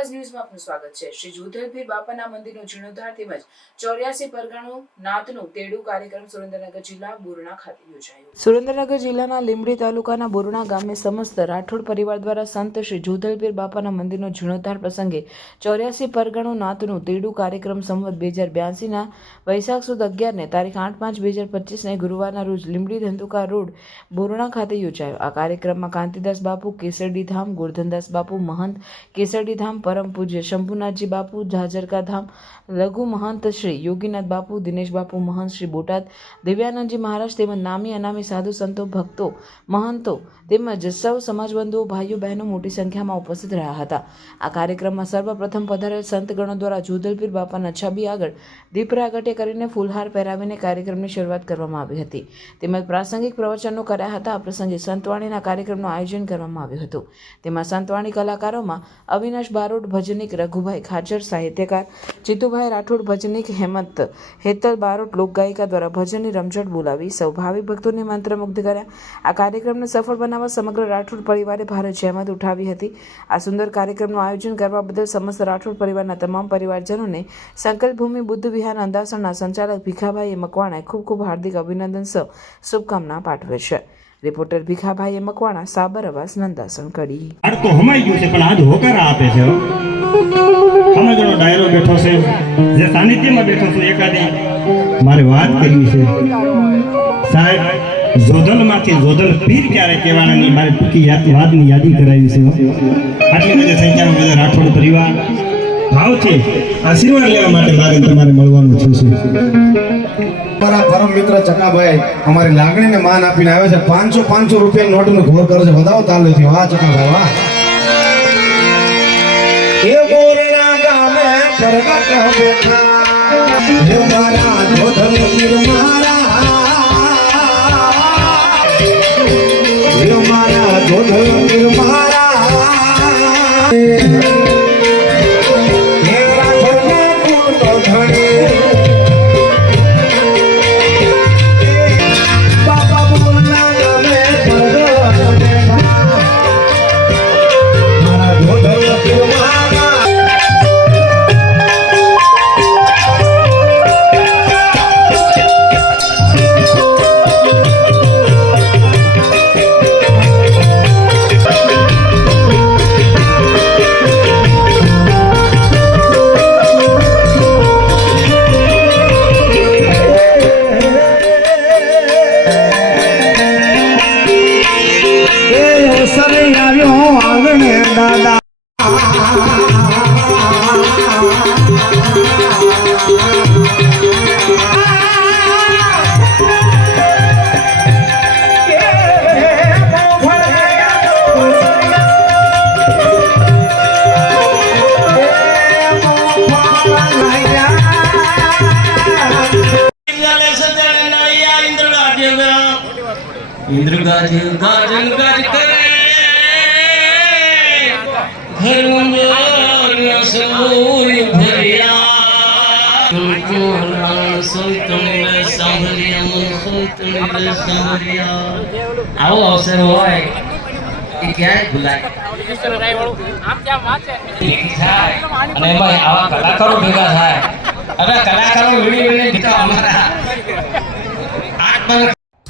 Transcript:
આપનું સ્વાગત છે. શ્રી જુધલભીર બાપાના મંદિરનો જીર્ણોદ્ધાર તેમજ ચોર્યાસી પરગણું નાથનું તેડું કાર્યક્રમ સુરેન્દ્રનગર જિલ્લા બોરણા ખાતે યોજાયો. સુરેન્દ્રનગર જિલ્લાના લીંબડી તાલુકાના બોરણા ગામે સમસ્ત રાઠોડ પરિવાર દ્વારા સંત શ્રી જુધલભીર બાપાના મંદિરનો જીર્ણોદ્ધાર પ્રસંગે ચોર્યાસી પરગણું નાથનું તેડું કાર્યક્રમ સંવત બે હજાર બ્યાસીના વૈશાખ સુદ અગિયારને તારીખ આઠ પાંચ બે હજાર પચીસને ગુરુવારના રોજ લીંબડી ધંધુકા રોડ બોરણા ખાતે યોજાયો. આ કાર્યક્રમમાં કાંતિદાસ બાપુ, કેસરડી ધામ, ગોરધનદાસ બાપુ, મહંત કેસરડી ધામ પરમ પૂજ્ય શંભુનાથજી બાપુ ઝાઝરકા ધામ લઘુ મહંત શ્રી યોગીનાથ બાપુ, દિનેશ બાપુ, મહંત શ્રી બોટાદ, દિવ્યાનંદજી મહારાજ તેમજ નામી અનામી સાધુ સંતો, ભક્તો, મહંતો તેમજ સૌ સમાજબંધુઓ, ભાઈઓ, બહેનો મોટી સંખ્યામાં ઉપસ્થિત રહ્યા હતા. આ કાર્યક્રમમાં સર્વપ્રથમ પધારેલ સંતગણો દ્વારા જુદલપીર બાપાના છબી આગળ દીપરાગટે કરીને ફૂલહાર પહેરાવીને કાર્યક્રમની શરૂઆત કરવામાં આવી હતી. તેમજ પ્રાસંગિક પ્રવચનો કર્યા હતા. આ પ્રસંગે સંતવાણીના કાર્યક્રમનું આયોજન કરવામાં આવ્યું હતું. તેમાં સંતવાણી કલાકારોમાં અવિનાશ બારોટ ભજનિક રઘુભાઈ ખાચર સાહિત્યકાર જીતુભાઈ રાઠોડ, ભજનિક હેમંત હેતલ, બારોટ લોકગાયિકા દ્વારા ભજનની રમઝટ બોલાવી સૌ ભાવિક ભક્તોને મંત્રમુગ્ધ કર્યા. આ કાર્યક્રમને સફળ બનાવવા સમગ્ર રાઠોડ પરિવારે ભારે જહેમત ઉઠાવી હતી. આ સુંદર કાર્યક્રમનું આયોજન કરવા બદલ સમસ્ત રાઠોડ પરિવારના તમામ પરિવારજનોને સંકલ્પભૂમિ બુદ્ધ વિહાર અંદાસણના સંચાલક ભીખાભાઈએ મકવાણાએ ખૂબ ખૂબ હાર્દિક અભિનંદન સહ શુભકામના પાઠવે છે. રિપોર્ટર ભીખાભાઈએ મકવાણા સાબર અવાસ નંદાસણ કરી. તો હમાઈ ગયું છે, પણ આજ હોકારા આપે છે, હો. સામે ડાયરો બેઠો છે, જે સાનિધ્યમાં બેઠો છું, એકાદી મારે વાત કરવી છે. સાહેબ, જોધલમાંથી જોધલ પીર ક્યારે કહેવાનાની મારે ટૂંકી યાદ વાતની યાદી કરાવી છે આટલી બધી સંખ્યામાં બધા રાઠોડ પરિવાર. ભાવથી આશીર્વાદ લેવા માટે મારે અમારા પરમ મિત્ર ચકાભાઈ અમારી લાગણીને માન આપીને આવ્યો છે. પાંચસો પાંચસો રૂપિયા નોટનું ઘોર કરે છે. વધાવો તાલ્યોથી વાહ, ચકાભાઈ, વાહ. એ હે મારા વીર મારા હે दादा। इंद्र गाज गाजन गज करे આવો અવસર હોય એ ક્યાંય ભૂલાય કલાકારો ભેગા થાય કલાકારો વીણી વીણી અમારા